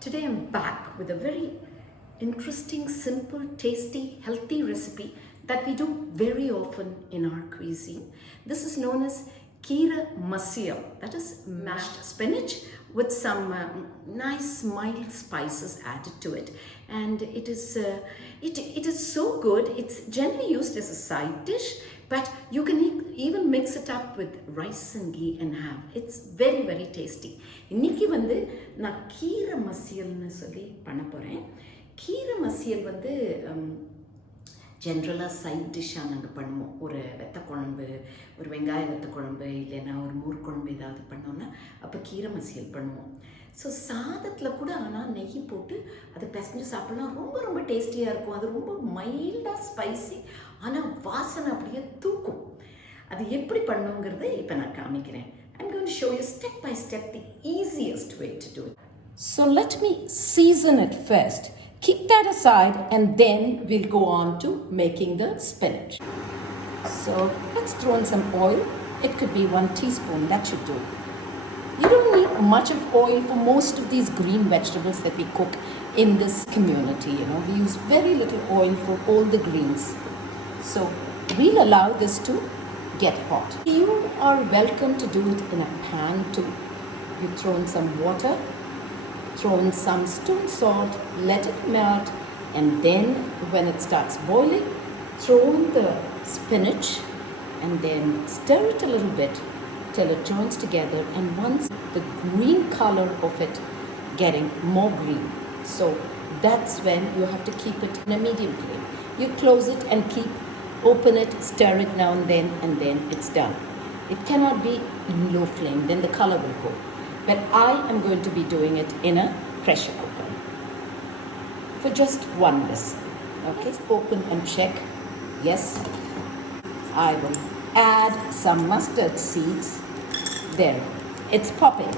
Today I'm back with a very interesting, simple, tasty, healthy recipe that we do very often in our cuisine. This is known as Keerai Masiyal, that is mashed spinach with some nice mild spices added to it, and it is so good. It's generally used as a side dish, but you can even mix it up with rice and ghee and have. It's very, very tasty. இன்னைக்கு வந்து நான் கீரை மசியல்னு சொல்லி பண்ண போகிறேன். கீரை மசியல் வந்து ஜென்ரலாக சைட் டிஷ்ஷாக நாங்கள் பண்ணுவோம். ஒரு வெத்த குழம்பு, ஒரு வெங்காய வெத்த குழம்பு, இல்லைன்னா ஒரு மோர் குழம்பு ஏதாவது பண்ணோன்னா அப்போ கீரை மசியல் பண்ணுவோம். ஸோ சாதத்தில் கூட ஆனால் நெய் போட்டு அதை பிசைஞ்சு சாப்பிட்லாம். ரொம்ப ரொம்ப டேஸ்டியாக இருக்கும். அது ரொம்ப மைல்டாக ஸ்பைசி, ஆனால் வாசனை அப்படியே தூக்கும். அது எப்படி பண்ணுங்கிறது இப்போ நான் காமிக்கிறேன். I'm going to show you step by step the easiest way to do it. So let me season it first. Keep that aside and then we'll go on to making the spinach. So let's throw in some oil. It could be 1 teaspoon, that should do. You don't need much of oil for most of these green vegetables that we cook in this community. We use very little oil for all the greens. So we'll allow this to get hot. You are welcome to do it in a pan too. You throw in some water, throw in some stone salt, let it melt, and then when it starts boiling, throw in the spinach and then stir it a little bit till it joins together, and once the green color of it getting more green, so that's when you have to keep it in a medium flame. You close it and open it, stir it now and then it's done. It cannot be in low flame, then the color will go. But I am going to be doing it in a pressure cooker for just 1 whistle. Okay, let's open and check. Yes, I will add some mustard seeds. There, it's popping.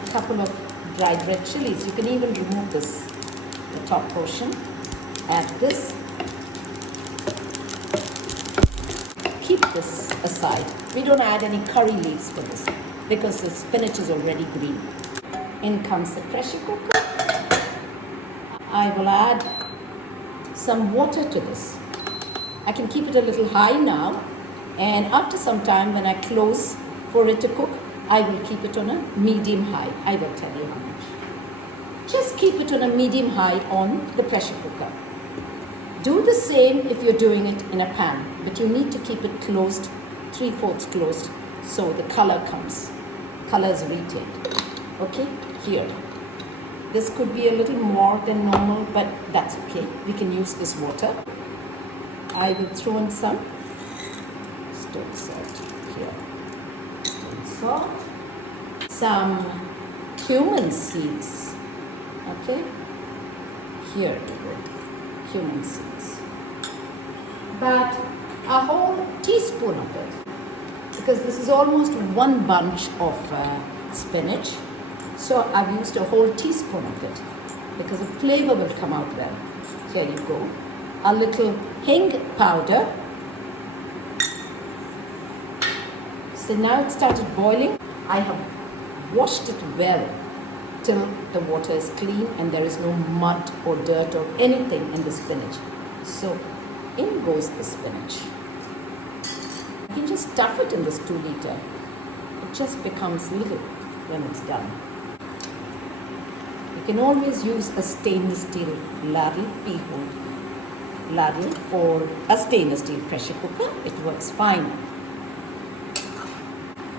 A couple of dried red chilies. You can even remove the top portion. Add this. Keep this aside. We don't add any curry leaves to this because the spinach is already green. In comes the pressure cooker. I will add some water to this. I can keep it a little high now, and after some time when I close for it to cook, I will keep it on a medium high. I will tell you how much. Just keep it on a medium high on the pressure cooker. Do the same if you're doing it in a pan, but you need to keep it closed, 3/4 closed, so the color comes. Color is retained. Okay, here. This could be a little more than normal, but that's okay. We can use this water. I will throw in some stone salt here. Stone salt. Some cumin seeds. Okay, here we go. Cumin seeds. But a whole teaspoon of it, because this is almost 1 bunch of spinach. So I've used a whole teaspoon of it because the flavor will come out well. Here you go. A little hing powder. So now it started boiling. I have washed it well till the water is clean and there is no mud or dirt or anything in the spinach. So in goes the spinach. You can just stuff it in this 2 liter. It just becomes little when it's done. You can always use a stainless steel ladle, ladle for a stainless steel pressure cooker. It works fine.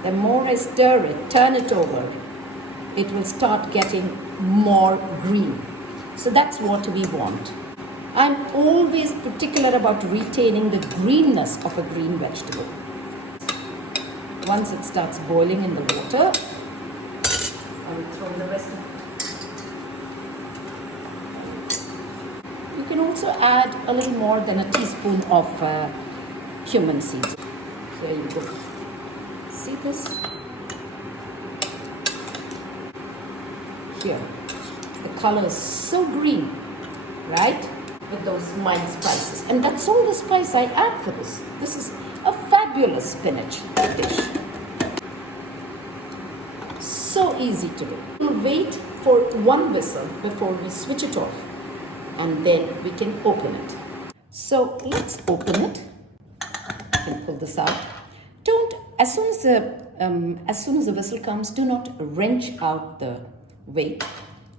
The more I stir it, turn it over, it will start getting more green. So that's what we want. I'm always particular about retaining the greenness of a green vegetable. Once it starts boiling in the water, I will throw the rest of it. You can also add a little more than a teaspoon of cumin seeds. Here you go. See this? Here, the color is so green, right? With those mild spices, and that's all the spice I add for this. This is a fabulous spinach dish. So easy to do. We'll wait for one whistle before we switch it off, and then we can open it. So let's open it. I can pull this out. Don't, as soon as the whistle comes, do not wrench out the weight.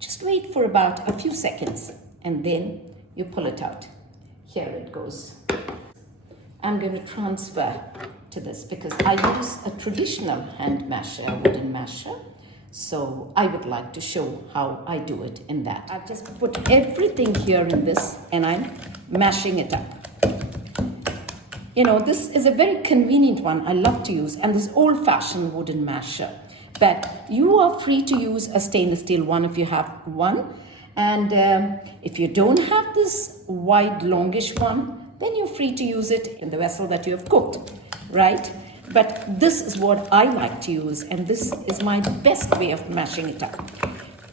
Just wait for about a few seconds and then you pull it out. Here it goes. I'm going to transfer to this because I use a traditional hand masher, a wooden masher. So I would like to show how I do it in that. I've just put everything here in this and I'm mashing it up. You know, this is a very convenient one I love to use, and this old-fashioned wooden masher. But you are free to use a stainless steel one if you have one. And if you don't have this wide, longish one, then you're free to use it in the vessel that you have cooked, right? But this is what I like to use, and this is my best way of mashing it up.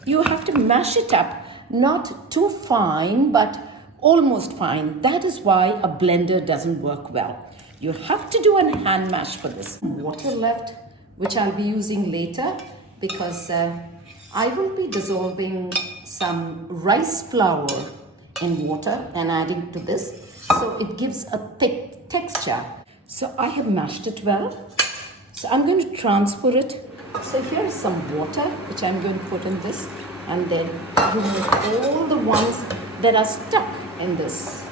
You have to mash it up, not too fine, but almost fine. That is why a blender doesn't work well. You have to do a hand mash for this. Water left, which I'll be using later because I will be dissolving some rice flour in water and adding to this, so it gives a thick texture. So I have mashed it well. So I'm going to transfer it. So here's some water which I'm going to put in this, and then remove all the ones that are stuck in this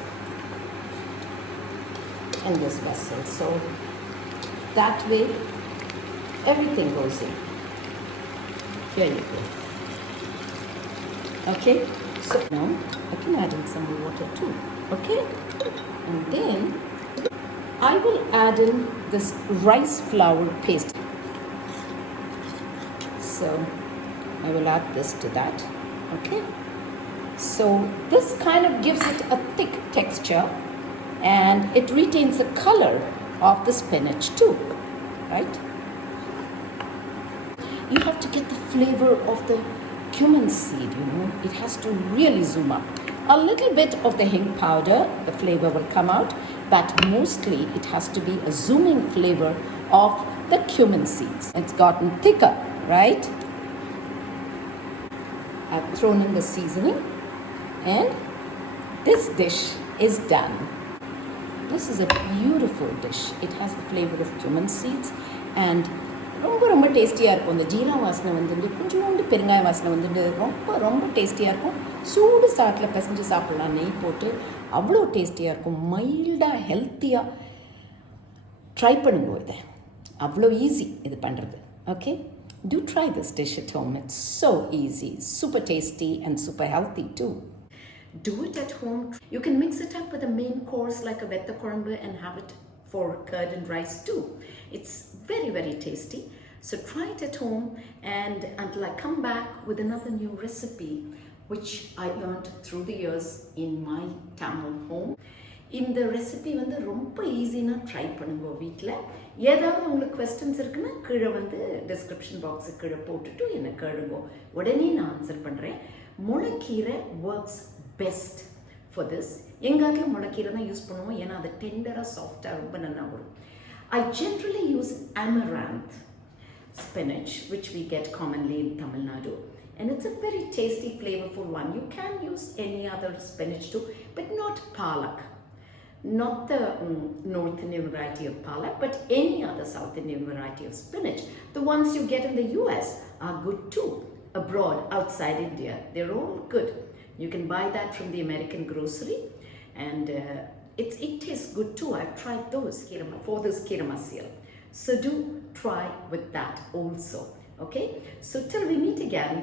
vessel. So that way everything goes in. Here you go. Okay, so now I can add in some more water too. Okay, and then I will add in this rice flour paste. So I will add this to that. Okay, so this kind of gives it a thick texture and it retains the color of the spinach too, right? You have to get the flavor of the cumin seed, you know. It has to really zoom up. A little bit of the hing powder, the flavor will come out, but mostly it has to be a zooming flavor of the cumin seeds. It's gotten thicker, right? I've thrown in the seasoning and this dish is done. This is a beautiful dish. It has the flavor of cumin seeds and ரொம்ப டேஸ்டியாக இருக்கும். அந்த ஜீரா வாசனை வந்துட்டு கொஞ்சோண்டு பெருங்காய வாசனை வந்துட்டு ரொம்ப டேஸ்டியாக இருக்கும். சூடு சாட்டில் பிசைஞ்சு சாப்பிட்லாம் நெய் போட்டு, அவ்வளோ டேஸ்டியாக இருக்கும். மைல்டாக ஹெல்த்தியாக ட்ரை பண்ணுங்க இதை. அவ்வளோ ஈஸி இது பண்ணுறது. Okay, do try this dish at home. It's so easy, super tasty and super healthy too. Do it at home. You can mix it up with a main course like a vetta korambu and have it for curd and rice too. It's very, very tasty. So try it at home, and until I come back with another new recipe which I learned through the years in my Tamil home. இந்த recipe வந்து ரொம்ப ஈஸினா try பண்ணுங்க வீட்டில். ஏதாவது உங்களுக்கு questions இருக்குன்னா கீழே வந்து டிஸ்கிரிப்ஷன் பாக்ஸுக்கு கீழே போட்டுட்டு என்னை கேளுங்க, உடனே நான் ஆன்சர் பண்ணுறேன். முளைக்கீரை ஒர்க்ஸ் பெஸ்ட் ஃபார் திஸ். எங்கள் வீட்டில் முளைக்கீரை தான் யூஸ் பண்ணுவோம், ஏன்னா அது டெண்டராக சாஃப்டாக ரொம்ப நல்லா வரும். I generally use amaranth spinach, which we get commonly in Tamil Nadu, and it's a very tasty, flavorful one. You can use any other spinach too, but not palak. Not the North Indian variety of palak, but any other South Indian variety of spinach. The ones you get in the US are good too. Abroad, outside India, they're all good. You can buy that from the American grocery, and it tastes good too. I've tried those for this Keerai Masiyal. So do try with that also. Okay? So till we meet again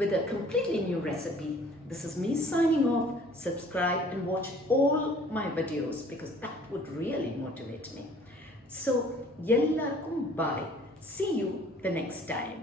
with a completely new recipe, this is me signing off. Subscribe and watch all my videos because that would really motivate me. So, yellarkum bye. See you the next time.